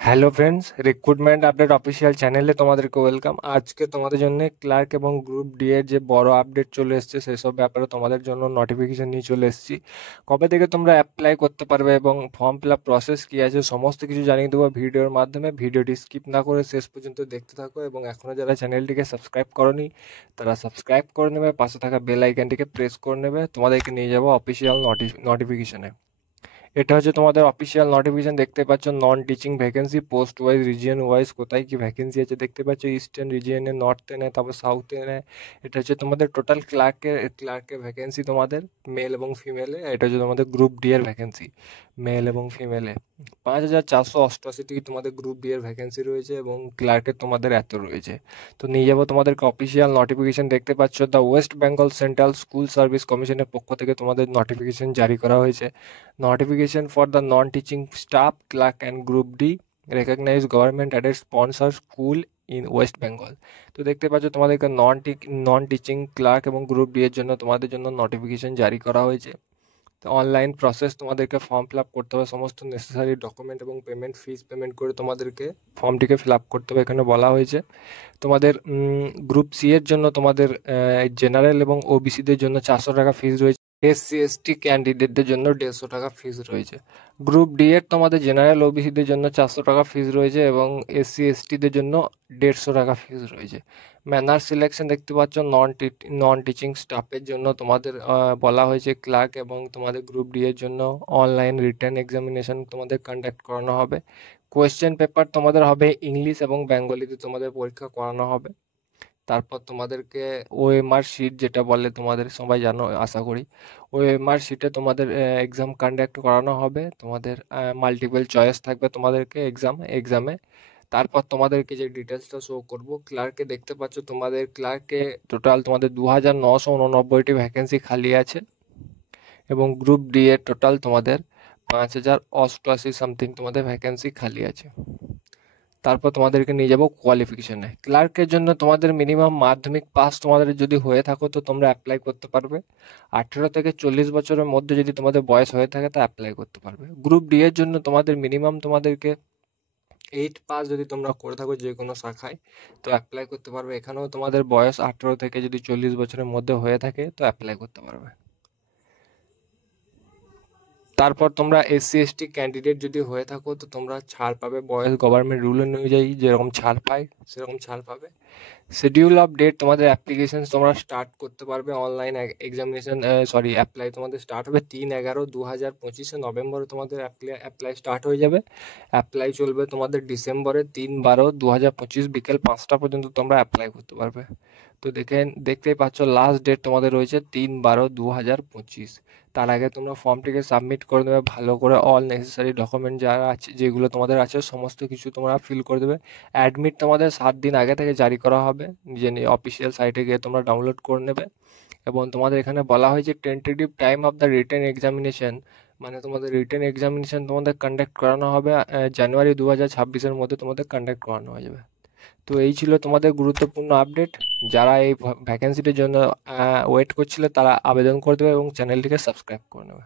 Hello friends, recruitment update official চ্যানেলে তোমাদেরকে welcome. আজকে তোমাদের জন্য ক্লার্ক এবং গ্রুপ ডি এর যে বড় আপডেট চলে এসেছে সেসব ব্যাপারে তোমাদের জন্য নোটিফিকেশন নিয়ে চলে এসেছি। কবে থেকে তোমরা অ্যাপ্লাই করতে পারবে এবং ফর্ম ফিল আপ প্রসেস কী আছে সমস্ত কিছু জানিয়ে দেবো ভিডিওর মাধ্যমে। ভিডিওটি স্কিপ না করে শেষ পর্যন্ত দেখতে থাকো এবং এখনও যারা চ্যানেলটিকে সাবস্ক্রাইব করনি তারা সাবস্ক্রাইব করে নেবে, পাশে থাকা বেল আইকনটিকে প্রেস করে নেবে। তোমাদেরকে নিয়ে যাবো অফিসিয়াল নোটিফিকেশনে। এটা হচ্ছে তোমাদের অফিসিয়াল নোটিফিকেশন, দেখতে পাচ্ছ non teaching vacancy post wise region wise কোথায় কি ভ্যাকেন্সি আছে দেখতে পাচ্ছ। ইস্টার্ন রিজিয়নে, নর্থে নেয়, তারপর সাউথে নেয়। এটা হচ্ছে তোমাদের টোটাল ক্লার্কের ভ্যাকেন্সি তোমাদের মেল এবং ফিমেলে। এটা হচ্ছে তোমাদের গ্রুপ ডি এর ভ্যাকেন্সি মেল এবং ফিমেলে। 5,488টি তোমাদের গ্রুপ ডি এর ভ্যাকেন্সি রয়েছে এবং ক্লার্কের তোমাদের এত রয়েছে। তো নিয়ে যাবো তোমাদেরকে অফিসিয়াল নোটিফিকেশন, দেখতে পাচ্ছ the West Bengal central school service কমিশনের পক্ষ থেকে তোমাদের নোটিফিকেশন জারি করা হয়েছে। Notification for the non-teaching staff, clerk and group D, recognized government aided sponsor school in West Bengal। তো দেখতে পাচ্ছ তোমাদেরকে নন টিচিং ক্লার্ক এবং গ্রুপ ডি এর জন্য তোমাদের জন্য নোটিফিকেশন জারি করা হয়েছে। তো অনলাইন প্রসেস, তোমাদেরকে ফর্ম ফিল আপ করতে হবে, সমস্ত নেসেসারি ডকুমেন্ট এবং ফিস পেমেন্ট করে তোমাদেরকে ফর্মটিকে ফিল আপ করতে হবে। এখানে বলা হয়েছে তোমাদের গ্রুপ সি এর জন্য তোমাদের জেনারেল এবং ওবিসিদের জন্য 400 টাকা ফিস রয়েছে। এসসি এসটি ক্যান্ডিডেটদের জন্য 150 টাকা ফিস রয়েছে। গ্রুপ ডি এর তোমাদের জেনারেল ওবিসিদের জন্য 400 টাকা ফিস রয়েছে এবং এসসি এসটিদের জন্য 150 টাকা ফিস রয়েছে। ম্যানার সিলেকশন দেখতে পাচ্ছ নন টিচিং স্টাফের জন্য তোমাদের বলা হয়েছে ক্লার্ক এবং তোমাদের গ্রুপ ডি এর জন্য অনলাইন রিটেন এক্সামিনেশন তোমাদের কন্ডাক্ট করানো হবে। কোয়েশ্চেন পেপার তোমাদের হবে ইংলিশ এবং বেঙ্গলিতে তোমাদের পরীক্ষা করানো হবে। তারপর তোমাদেরকে ওএমআর শিট যেটা বলে তোমাদের সবাই জানো আশা করি। ওএমআর শিটে তোমাদের এক্সাম কন্ডাক্ট করানো হবে। তোমাদের মাল্টিপল চয়েস থাকবে তোমাদেরকে এক্সামে। তারপর তোমাদেরকে যে ডিটেলসটা শো করব, ক্লার্কে দেখতে পাচ্ছ তোমাদের ক্লার্কে টোটাল তোমাদের 2,989টি ভ্যাকেন্সি খালি আছে এবং গ্রুপ ডি এর টোটাল তোমাদের 5,088 সামথিং তোমাদের ভ্যাকেন্সি খালি আছে। তারপর তোমাদেরকে নিয়ে যাব কোয়ালিফিকেশনে। ক্লার্কের জন্য তোমাদের মিনিমাম মাধ্যমিক পাস তোমাদের যদি হয়ে থাকো তো তোমরা অ্যাপ্লাই করতে পারবে। 18 থেকে 40 বছরের মধ্যে যদি তোমাদের বয়স হয়ে থাকে তা অ্যাপ্লাই করতে পারবে। গ্রুপ ডি এর জন্য তোমাদের মিনিমাম তোমাদেরকে 8 পাস যদি তোমরা করে থাকো যে কোনো শাখায় তো অ্যাপ্লাই করতে পারবে। এখানেও তোমাদের বয়স 18 থেকে যদি 40 বছরের মধ্যে হয়ে থাকে তো অ্যাপ্লাই করতে পারবে। তারপর তোমরা এসসি এসটি ক্যান্ডিডেট যদি হয়ে থাকো তো তোমরা ছাড় পাবে, বয়স গভর্নমেন্ট রুল অনুযায়ী যেরকম ছাড় পায় সেরকম ছাড় পাবে। শিডিউল অফ ডেট, তোমাদের অ্যাপ্লিকেশন তোমরা স্টার্ট করতে পারবে অনলাইন এক্সামিনেশন অ্যাপ্লাই তোমাদের স্টার্ট হবে 3/11/2025 নভেম্বরে তোমাদের অ্যাপ্লাই স্টার্ট হয়ে যাবে। অ্যাপ্লাই চলবে তোমাদের ডিসেম্বরের 3/12/2025 বিকেল 5টা পর্যন্ত তোমরা অ্যাপ্লাই করতে পারবে। তো দেখতেই পাচ্ছ লাস্ট ডেট তোমাদের রয়েছে 3/12/2025। তার আগে তোমরা ফর্মটিকে সাবমিট করে দেবে ভালো করে। অল নেসেসারি ডকুমেন্ট যারা আছে যেগুলো তোমাদের আছে সমস্ত কিছু তোমরা ফিল করে দেবে। অ্যাডমিট তোমাদের 7 দিন আগে থেকে জারি করা হবে, নিজে অফিসিয়াল সাইটে গিয়ে তোমরা ডাউনলোড করে নেবে। এবং তোমাদের এখানে বলা হয়েছে tentative time of the written examination, মানে তোমাদের রিটেন এক্সামিনেশন তোমাদের কন্ডাক্ট করানো হবে জানুয়ারি 2026-এর মধ্যে তোমাদের কন্ডাক্ট করানো হয়ে যাবে। তো এই ছিল তোমাদের গুরুত্বপূর্ণ আপডেট। যারা এই ভ্যাকেন্সিটির জন্য ওয়েট করছিল তারা আবেদন করে দেবে এবং চ্যানেলটিকে সাবস্ক্রাইব করে নেবে।